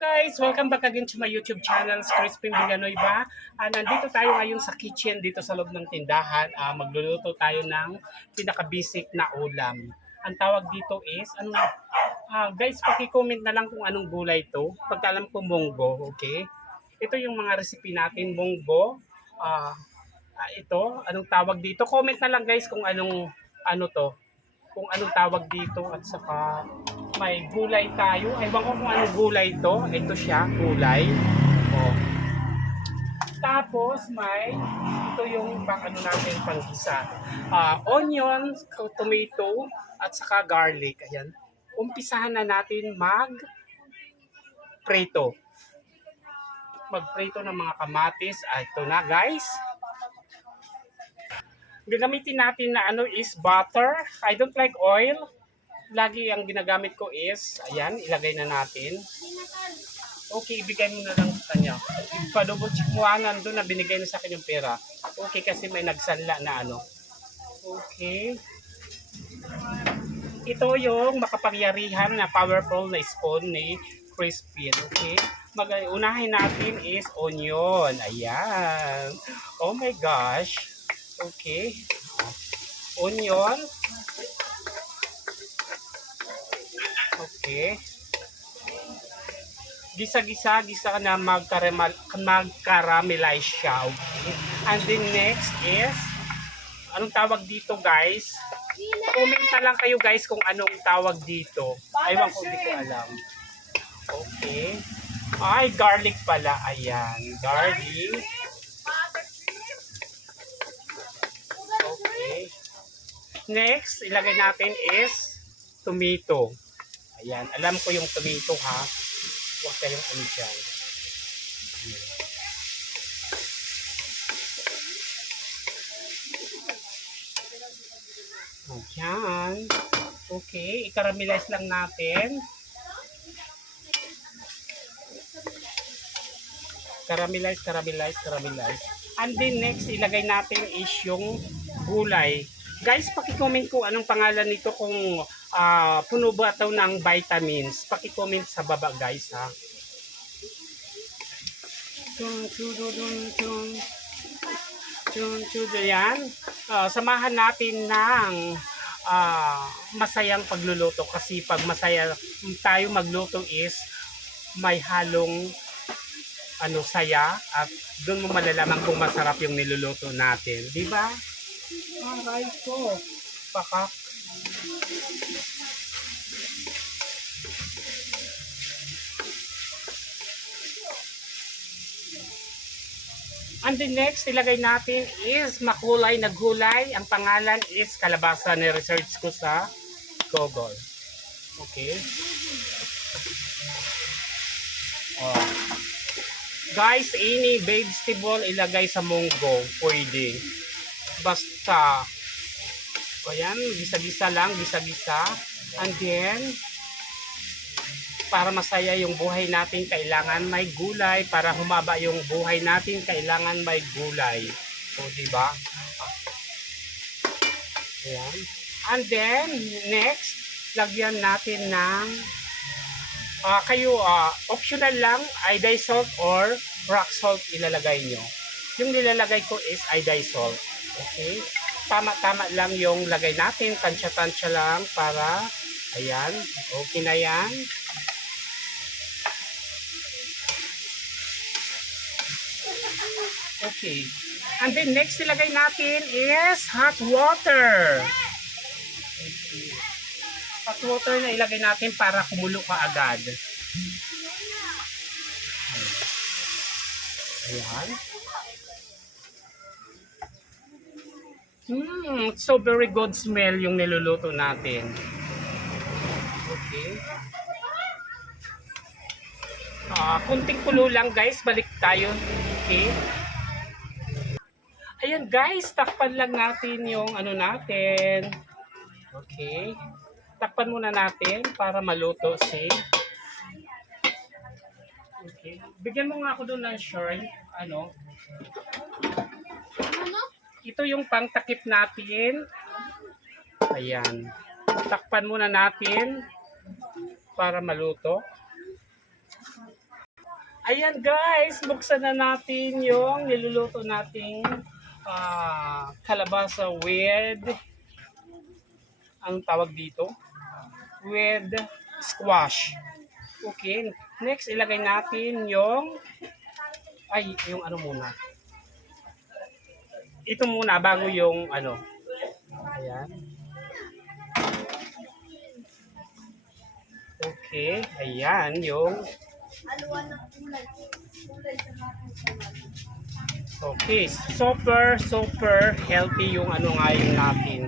Guys, welcome back again to my YouTube channel, Crispin Villanoy ba? Nandito tayo ngayon sa kitchen dito sa loob ng tindahan. Magluluto tayo ng pinaka-basic na ulam. Ang tawag dito is, guys, paki-comment na lang kung anong gulay to. Pagka alam ko munggo, okay? Ito yung mga recipe natin, munggo. Ito, anong tawag dito? Comment na lang guys kung kung anong tawag dito at saka may gulay tayo. Ewan ko kung anong gulay to. Ito siya, gulay. Oh. Tapos ito yung natin panggisa. Onion, tomato, at saka garlic. Ayan. Umpisahan na natin mag-prito. Mag-prito ng mga kamatis. Ito na guys. Gagamitin natin na is butter. I don't like oil. Lagi ang ginagamit ko is, ayan, ilagay na natin. Okay, ibigay mo na lang sa kanya. Pa-double check mo nandun na binigay na sa akin yung pera. Okay, kasi may nagsanla na Okay. Ito yung makapangyarihan na powerful na spoon ni Crispin. Okay. Unahin natin is onion. Ayan. Oh my gosh. Okay. Onion. Okay. Gisa-gisa ka na mag-caramelize siya. Okay. And then next is, anong tawag dito guys? Comment na lang kayo guys kung anong tawag dito. Aywan ko, di ko alam. Okay. Ay, garlic pala. Ayan. Garlic. Okay. Next, ilagay natin is tomato. Ayan. Alam ko yung tomato ha. Huwag kayong dyan. Ayan. Okay. I-caramelize lang natin. Caramelize. And then next, ilagay natin is yung gulay. Guys, paki-comment ko anong pangalan nito kung puno ba ito ng vitamins. Paki-comment sa baba guys ha. Yan. Samahan natin ng masayang pagluluto kasi pag masaya tayo magluto is may halong saya at doon mo malalaman kung masarap yung niluluto natin. Di ba? Aray ko. Pakak. And the next ilagay natin is makulay na gulay. Ang pangalan is kalabasa na research ko sa Google. Okay. Guys, any vegetable ilagay sa munggo. Pwede. Basta. Ayan, gisa-gisa lang. And then, para masaya yung buhay natin, kailangan may gulay. Para humaba yung buhay natin, kailangan may gulay. So, diba? Ayan. And then, next, lagyan natin ng optional lang, iodine salt or rock salt ilalagay nyo. Yung nilalagay ko is iodine salt. Okay? Tama-tama lang yung lagay natin. Tansya-tansya lang para, ayan, okay na yan. Okay. And then next ilagay natin is hot water. Okay. Hot water na ilagay natin para kumulo ka agad. Ayan. So very good smell yung niluluto natin. Okay. Kunting kulo lang guys, balik tayo. Okay. Ayan guys, takpan lang natin yung natin. Okay. Takpan muna natin para maluto Okay. Bigyan mo nga ako doon ng short. Ito yung pangtakip natin. Ayan. Takpan muna natin para maluto. Ayan guys, buksan na natin yung niluluto nating kalabasa with, ang tawag dito, with squash. Okay, next ilagay natin yung, yung ano muna. Ito muna bago yung ano. Ayan. Okay, ayan yung. Okay, super healthy yung ano nga yung natin.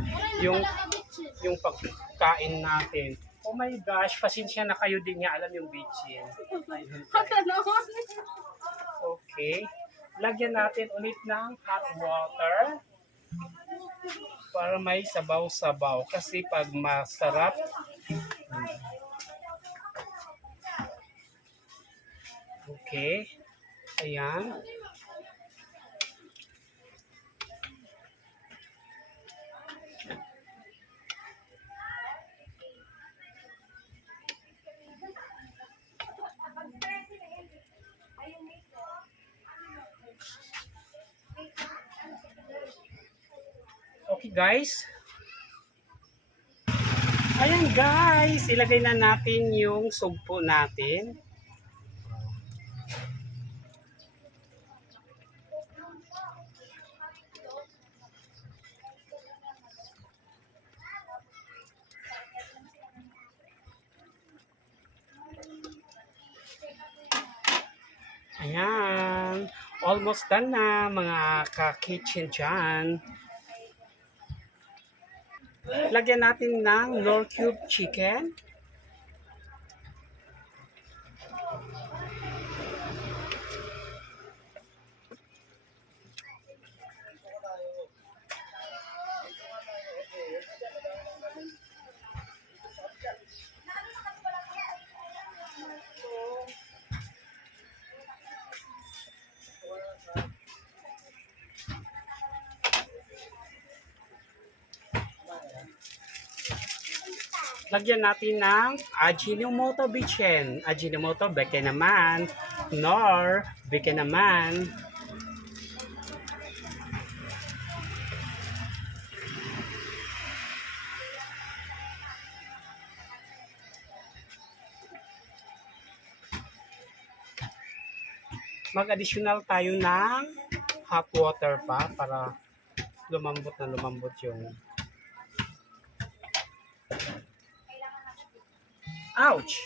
Yung pagkain natin. Oh my gosh, pasensya na kayo din niya alam yung bitchin. Okay. Lagyan natin ulit ng hot water para may sabaw-sabaw. Kasi pag masarap, okay. Ayan. Okay guys. Ayan guys, ilagay na natin yung sugpo natin. Ayan. Almost done na mga ka-kitchen dyan. Lagyan natin ng Knorr Cube chicken. Lagyan natin ng Ajinomoto Bichen. Ajinomoto, beke naman. Knorr, beke naman. Mag-additional tayo ng hot water pa para lumambot na lumambot yung. Ouch!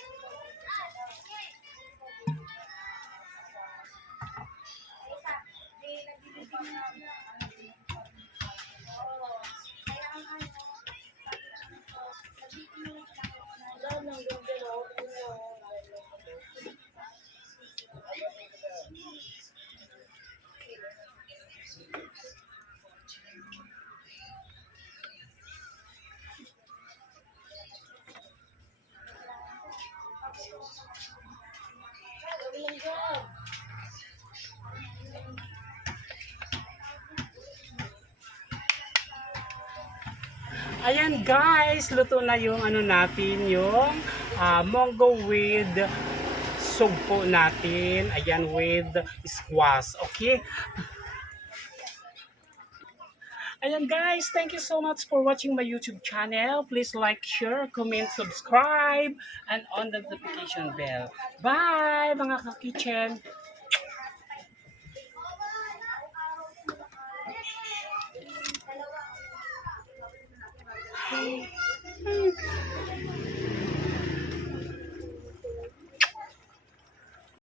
Ayan guys, luto na yung ano natin, yung munggo with sugpo natin. Ayan, with squash. Okay? Ayan guys, thank you so much for watching my YouTube channel. Please like, share, comment, subscribe, and on the notification bell. Bye mga ka-kitchen!